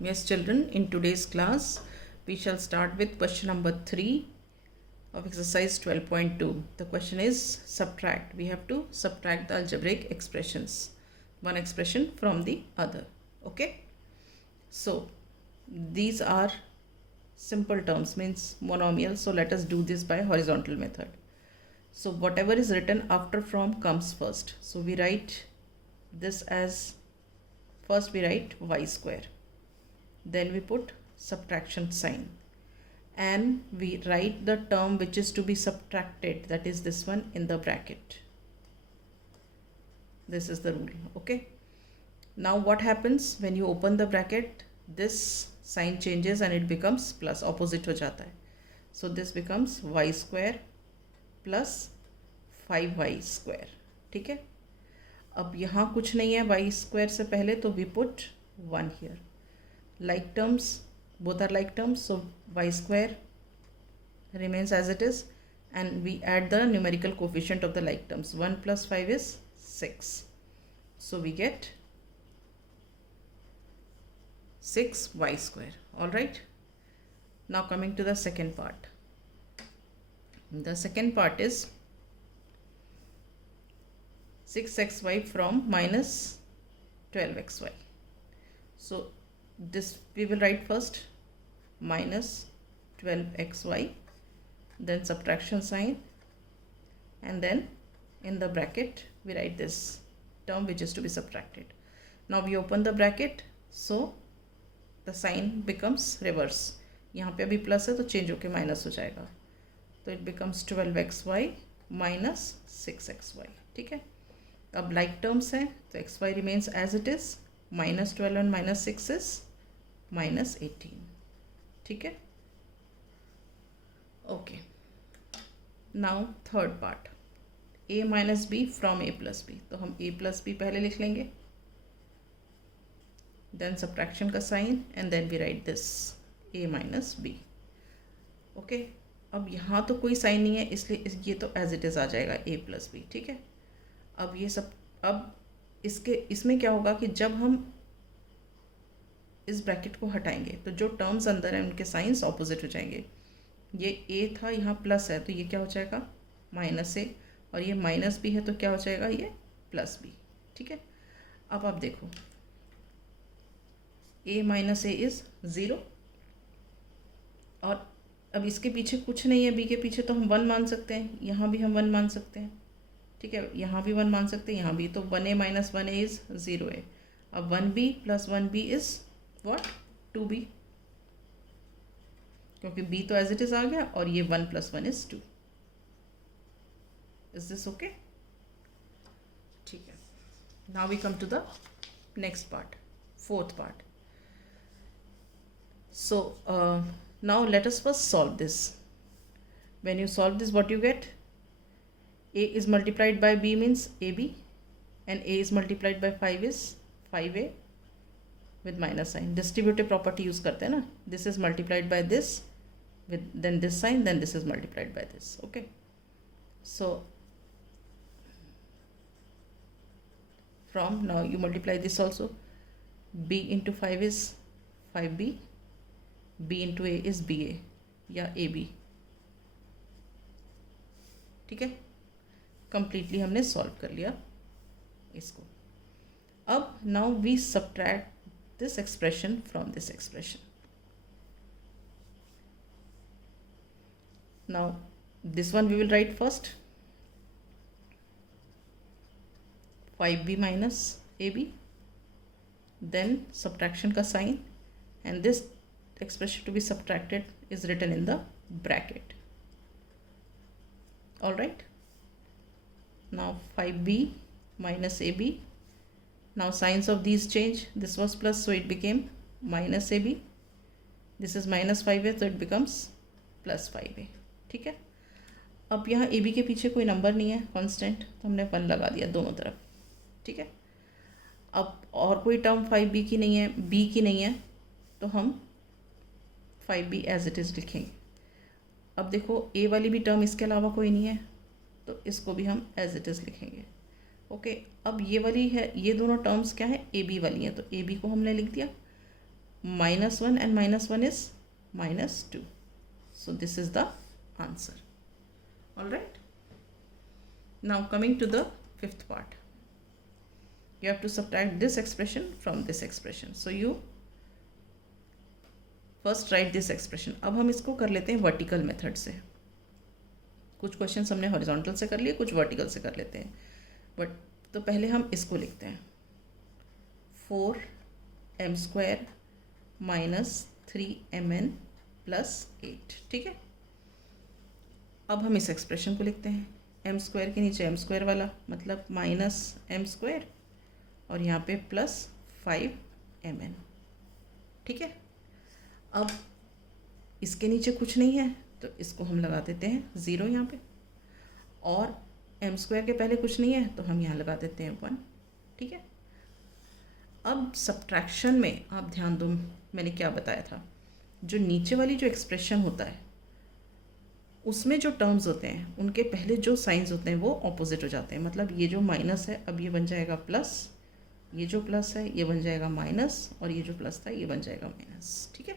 Yes, children, in today's class, we shall start with question number 3 of exercise 12.2. The question is subtract. We have to subtract the algebraic expressions, one expression from the other. Okay. So, these are simple terms, means monomial. So, let us do this by horizontal method. So, whatever is written after from comes first. So, we write this as, first we write y square. Then we put subtraction sign and we write the term which is to be subtracted, that is this one, in the bracket. This is the rule. Okay. Now what happens when you open the bracket? This sign changes and it becomes plus, opposite हो जाता है. So this becomes y square plus 5y square. ठीक है. अब यहाँ कुछ नहीं है y square से पहले, तो we put 1 here. Like terms, both are like terms, so y square remains as it is and we add the numerical coefficient of the like terms. 1 plus 5 is 6, so we get 6y square. All right, now coming to the second part. The second part is 6xy from minus 12xy. So this we will write first minus 12xy, then subtraction sign, and then in the bracket we write this term which is to be subtracted. Now we open the bracket, so the sign becomes reverse. यहाँ पे अभी plus है तो change होके minus हो जाएगा, तो it becomes 12xy minus 6xy. ठीक है. अब लाइक टर्म्स हैं तो xy remains as it is. -12 and -6 is -18. ठीक है. Okay. Now third part, a minus b from a plus b. तो हम a plus b पहले लिख लेंगे, देन सब्ट्रैक्शन का sign and then we write this a minus b. Okay. अब यहाँ तो कोई साइन नहीं है इसलिए ये तो एज इट इज़ आ जाएगा a plus b. ठीक है. अब ये सब, अब इसमें क्या होगा कि जब हम इस ब्रैकेट को हटाएंगे तो जो टर्म्स अंदर हैं उनके साइंस ऑपोजिट हो जाएंगे. ये a था, यहाँ प्लस है, तो ये क्या हो जाएगा -a, और ये -b है तो क्या हो जाएगा ये +b. ठीक है. अब आप देखो a - a इज़ 0, और अब इसके पीछे कुछ नहीं है, b के पीछे, तो हम 1 मान सकते हैं, यहाँ भी हम 1 मान सकते हैं. ठीक है. यहाँ भी 1 मान सकते हैं, यहाँ भी. तो 1a - 1a इज़ 0a. अब 1b + 1b is what 2b, क्योंकि b तो एज इट इज़ आ गया और ये 1 + 1 इज़ 2. Is this okay? ठीक है. Now we come to the next part, fourth part. So now let us first solve this. When you solve this, what you get? a is multiplied by b means ab, and a is multiplied by 5 is 5a with minus sign. Distributive property use करते हैं ना. This is multiplied by this with then this sign, then this is multiplied by this. Okay. So from now you multiply this also. b into 5 is 5b, b into a is ba या ab. ठीक है. Completely हमने solve कर लिया इसको. अब now we subtract this expression from this expression. Now this one we will write first 5b minus ab, then subtraction का sign, and this expression to be subtracted is written in the bracket. All right. Now 5b minus ab. Now signs of these change. This was plus, so it became minus ab. This is minus 5a, so it becomes plus 5a. ठीक है. अब यहाँ ab के पीछे कोई number नहीं है constant, तो हमने 1 लगा दिया दोनों तरफ. ठीक है. अब और कोई टर्म 5b की नहीं है, b की नहीं है, तो हम 5b एज इट इज़ लिखेंगे. अब देखो a वाली भी टर्म इसके अलावा कोई नहीं है, तो इसको भी हम एज इट इज़ लिखेंगे. ओके. अब ये वाली है, ये दोनों टर्म्स क्या है, ए बी वाली हैं, तो ए बी को हमने लिख दिया. -1 and -1 is -2. So this is the answer. All right. Now coming to the fifth part. You have to subtract this expression from this expression. So you first write this expression. अब हम इसको कर लेते हैं वर्टिकल मेथड से. कुछ questions हमने horizontal से कर लिए, कुछ वर्टिकल से कर लेते हैं. बट तो पहले हम इसको लिखते हैं 4m² - 3mn + 8. ठीक है. अब हम इस एक्सप्रेशन को लिखते हैं m² के नीचे m² वाला, मतलब -m² और यहाँ पे +5mn. ठीक है. अब इसके नीचे कुछ नहीं है तो इसको हम लगा देते हैं 0 यहाँ पे, और m² के पहले कुछ नहीं है तो हम यहाँ लगा देते हैं 1. ठीक है. अब सब्ट्रैक्शन में आप ध्यान दो, मैंने क्या बताया था, जो नीचे वाली जो एक्सप्रेशन होता है उसमें जो टर्म्स होते हैं उनके पहले जो साइंस होते हैं वो ऑपोजिट हो जाते हैं. मतलब ये जो माइनस है अब ये बन जाएगा प्लस, ये जो प्लस है ये बन जाएगा माइनस, और ये जो प्लस था ये बन जाएगा माइनस. ठीक है.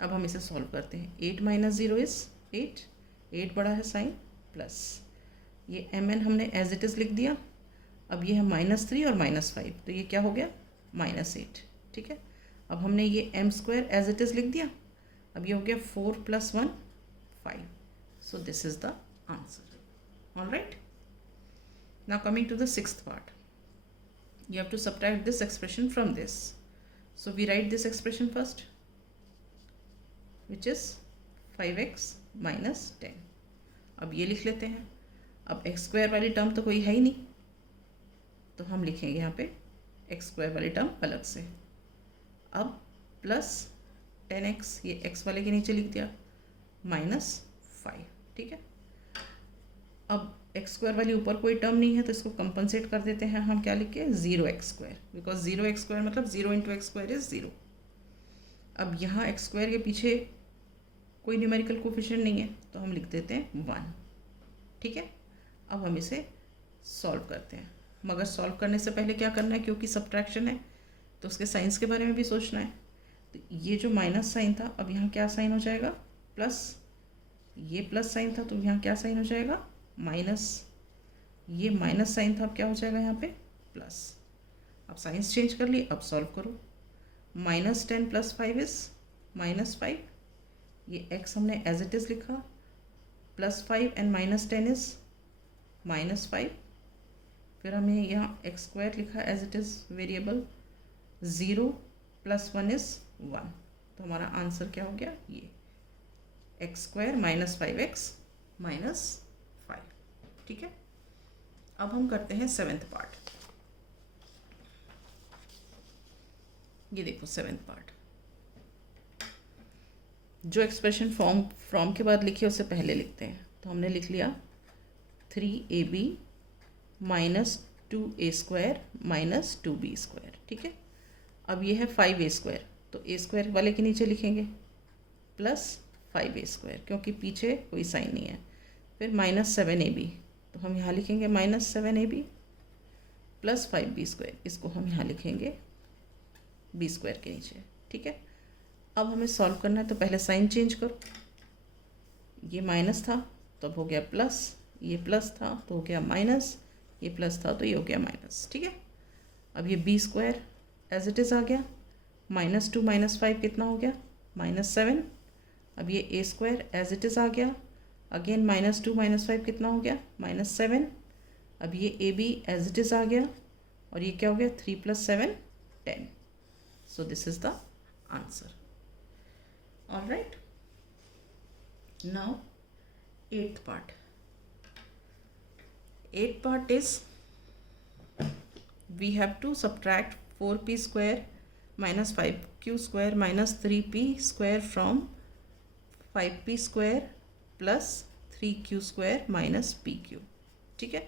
अब हम इसे सॉल्व करते हैं. 8 - 0 इज़ 8. 8 बड़ा है साइन प्लस, ये mn हमने एज इट इज़ लिख दिया. अब ये है -3 और -5, तो ये क्या हो गया -8. ठीक है. अब हमने ये m² एज इट इज़ लिख दिया. अब ये हो गया 4 + 1 5. So this is the answer. All right. Now coming to the sixth part. You have to subtract this expression from this. So we write this expression first, which is 5x - 10. अब ये लिख लेते हैं. अब x² वाली term तो कोई है ही नहीं, तो हम लिखेंगे यहाँ पे x² वाली टर्म अलग से. अब +10x, ये x वाले के नीचे लिख दिया, -5. ठीक है. अब x² वाली ऊपर कोई टर्म नहीं है तो इसको कंपनसेट कर देते हैं हम क्या लिख के 0x², बिकॉज 0x² मतलब 0 × x² इज 0. अब यहाँ x² के पीछे कोई न्यूमेरिकल कोफिशिएंट नहीं है तो हम लिख देते हैं 1. ठीक है. अब हम इसे सॉल्व करते हैं, मगर सॉल्व करने से पहले क्या करना है, क्योंकि सब्ट्रैक्शन है तो उसके साइंस के बारे में भी सोचना है. तो ये जो माइनस साइन था अब यहाँ क्या साइन हो जाएगा, प्लस. ये प्लस साइन था तो यहाँ क्या साइन हो जाएगा, माइनस. ये माइनस साइन था अब क्या हो जाएगा यहाँ पे प्लस. अब साइंस चेंज कर ली. अब सॉल्व करो. -10 + 5 इज -5. ये x हमने एज इट इज़ लिखा, +5 एंड -10 इज -5. फिर हमने यहाँ x² लिखा as it is variable. 0 + 1 is 1. तो हमारा आंसर क्या हो गया, ये x² - 5x - 5. ठीक है. अब हम करते हैं 7th पार्ट. ये देखो 7th पार्ट. जो एक्सप्रेशन फ्रॉम के बाद लिखी है उससे पहले लिखते हैं. तो हमने लिख लिया 3ab - 2a² - 2b². ठीक है. अब ये है 5a², तो a² वाले के नीचे लिखेंगे प्लस 5a², क्योंकि पीछे कोई साइन नहीं है. फिर -7ab, तो हम यहाँ लिखेंगे -7ab + 5b². इसको हम यहाँ लिखेंगे b² के नीचे. ठीक है. अब हमें सॉल्व करना है तो पहले साइन चेंज करो. ये माइनस था तो अब हो गया प्लस, ये प्लस था तो हो गया माइनस, ये प्लस था तो ये हो गया माइनस. ठीक है. अब ये b² एज इट इज़ आ गया. -2 - 5 कितना हो गया, -7. अब ये a² एज इट इज़ आ गया. अगेन -2 - 5 कितना हो गया, -7. अब ये ab एज इट इज़ आ गया, और ये क्या हो गया 3 + 7 10. So this is the answer. All right. Now 8th part. 8th part is we have to subtract 4p² - 5q² - 3p² from 5p² + 3q² - pq. ठीक है.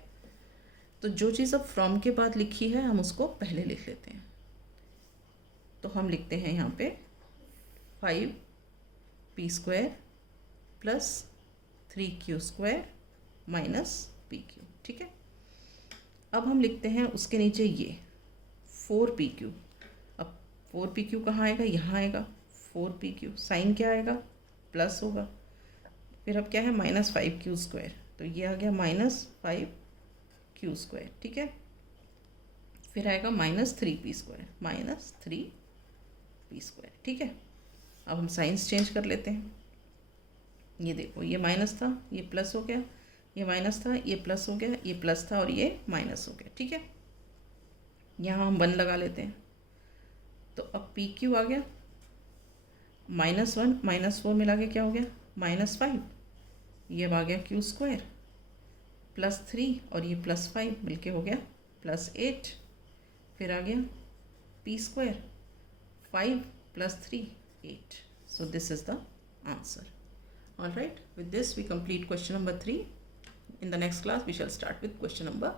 तो जो चीज़ अब फ्रॉम के बाद लिखी है हम उसको पहले लिख लेते हैं. तो हम लिखते हैं यहाँ पे 5p² + 3q² - pq. ठीक है. अब हम लिखते हैं उसके नीचे ये 4pq. अब 4pq कहाँ आएगा, यहाँ आएगा 4pq, साइन क्या आएगा, प्लस होगा। फिर अब क्या है, -5q², तो ये आ गया -5q², ठीक है। फिर आएगा -3p², -3p², ठीक है। अब हम साइंस चेंज कर लेते हैं। ये देखो, ये माइनस था, ये प्लस हो गया, ये माइनस था, ये प्लस हो गया, ये प्लस था और ये माइनस हो गया, ठीक है। यहाँ हम 1 लगा लेते हैं, तो अब PQ आ गया, -1 -4 मिला के क्या हो गया, -5, ये अब आ गया q², +3 और ये +5 मिलके हो गया +8। फिर आ गया p², 5 + 3 8। So this is the answer. All right, with this we complete question number 3. In the next class we shall start with question number